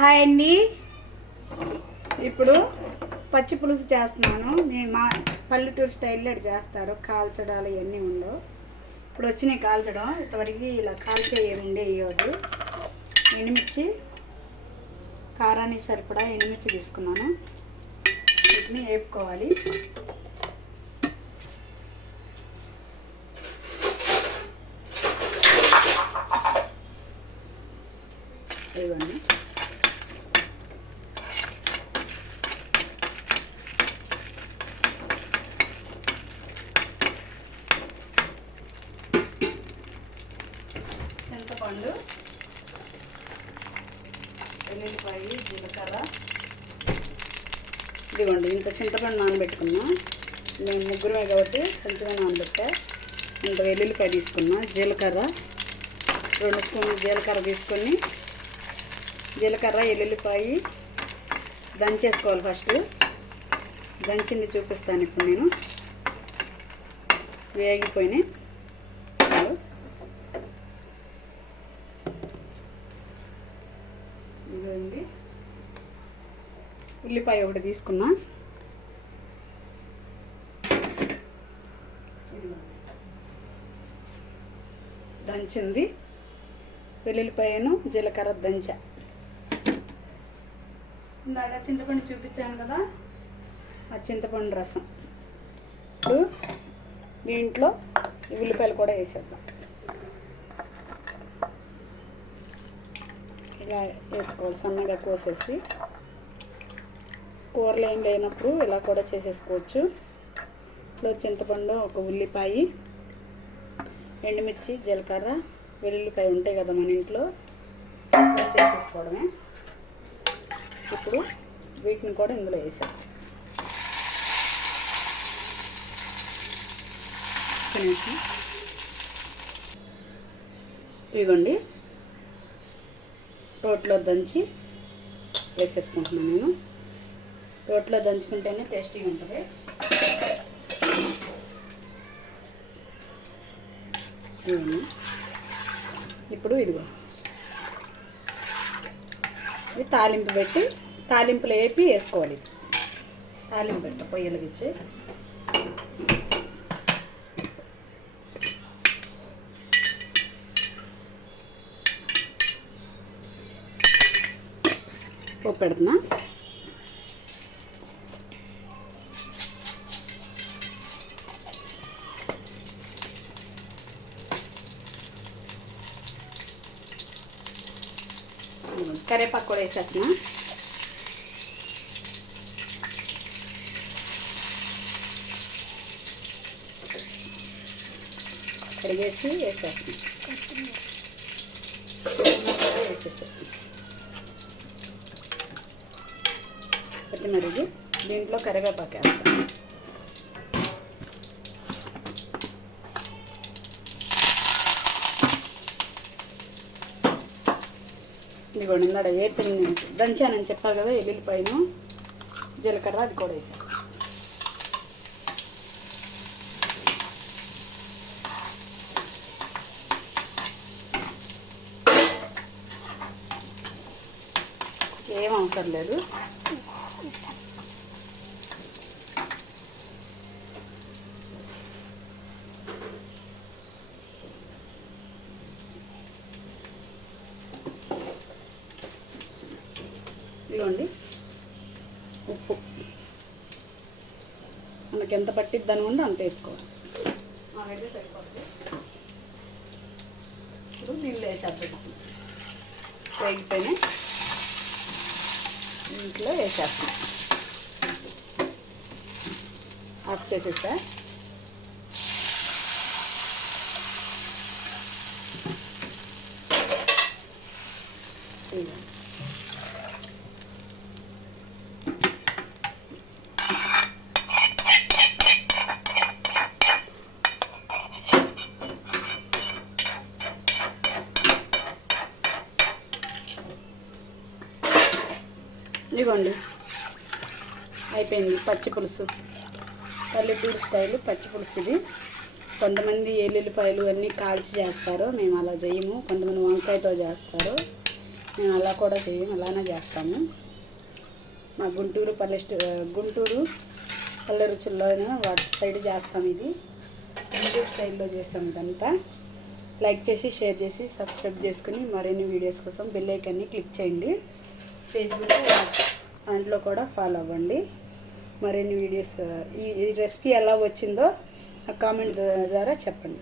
Hi అండి. ఇప్పుడు పచ్చి పులుసు చేస్తున్నాను. మా పల్లెటూరు స్టైల్లో చేస్తారు. కాల్చడాలు ఇవన్నీ ఉండవు. ఇప్పుడు వచ్చినాయి కాల్చడం. ఇంతవరకు ఇలా కాల్చే ఉండే ఇవ్వదు. ఎండుమిర్చి, కారానికి సరిపడా ఎండుమిర్చి తీసుకున్నాను. వీటిని వేపుకోవాలి. ఇవ్వండి. చింతపండు, వెల్లుల్లిపాయ, జీలకర్ర. ఇదిగోండి, ఇంత చింతపండు నానబెట్టుకున్నా. నేను ముగ్గురమే కాబట్టి కొంచెమే నానబెట్టా. ఇంత వెల్లుల్లిపాయ తీసుకున్నా. జీలకర్ర 2 స్పూన్లు జీలకర్ర తీసుకొని, జీలకర్ర వెల్లుల్లిపాయ దంచేసుకోవాలి. ఫస్ట్ దంచింది చూపిస్తాను. ఇప్పుడు నేను వేగిపోయినాయి. ఇదండి, ఉల్లిపాయ ఒకటి తీసుకున్నా. దంచింది వెల్లుల్లిపాయను జీలకర్ర దంచా. ఇందాక చింతపండు చూపించాను కదా, ఆ చింతపండు రసం. ఇప్పుడు దీంట్లో ఉల్లిపాయలు కూడా వేసేద్దాం. ఇలా వేసుకోవాలి, సన్నగా కోసేసి. కూరలు ఏం లేనప్పుడు ఇలా కూడా చేసేసుకోవచ్చు. ఇప్పుడు చింతపండు, ఒక ఉల్లిపాయ, ఎండుమిర్చి, జీలకర్ర, వెల్లుల్లిపాయ ఉంటాయి కదా మన ఇంట్లో, చేసేసుకోవడమే. ఇప్పుడు వీటిని కూడా ఇందులో వేసాం. ఇదిగోండి, రోట్లో దంచి వేసేసుకుంటున్నాను నేను. రోట్లో దంచుకుంటేనే టేస్టీగా ఉంటుంది. ఇప్పుడు ఇదిగో, ఇది తాలింపు పెట్టి, తాలింపులో వేపి వేసుకోవాలి. తాలింపు పెట్ట పొయ్యలకిచ్చి పోపు పెడుతున్నా. కరివేపాకు కూడా వేసేస్తున్నా. కడిగేసి వేసేస్తున్నా. కొత్తిమీర, దీంట్లో కరివేపాకు వేస్తాను. ఇదిగోండి, ఇందాక వేపింది దంచానని చెప్పారు కదా, ఎల్లుల్లిపాయను జీలకర్ర, అది కూడా వేసేస్తాను. ఏం అవసరం లేదు. ఇదిగోండి, ఉప్పు మనకి ఎంత పట్టిద్ది అనుకుంటే అంత వేసుకోవాలి. అయితే సరిపోతుంది. ఇప్పుడు నీళ్ళు వేసేద్దాం. వేగిపోయినాయి, ఇంట్లో వేసేస్తాం. ఆఫ్ చేసేస్తా. ఇదిగోండి, అయిపోయింది పచ్చి పులుసు. పల్లెటూరు స్టైల్ పచ్చి పులుసు ఇది. కొంతమంది ఎల్లుల్లిపాయలు అన్నీ కాల్చి చేస్తారు, మేము అలా చేయము. కొంతమంది వంకాయతో చేస్తారు. మేము అలా కూడా చేయం, అలానే చేస్తాము. మా గుంటూరు పల్లె రుచుల్లోనే వాటి సైడ్ చేస్తాం. ఇది గుంటూరు స్టైల్లో చేస్తాం. ఇదంతా లైక్ చేసి, షేర్ చేసి, సబ్స్క్రైబ్ చేసుకుని మరిన్ని వీడియోస్ కోసం బెల్ ఐకాన్ని క్లిక్ చేయండి. ఫేస్బుక్ దాంట్లో కూడా ఫాలో అవ్వండి. మరిన్ని వీడియోస్ ఈ రెసిపీ ఎలా వచ్చిందో కామెంట్ ద్వారా చెప్పండి.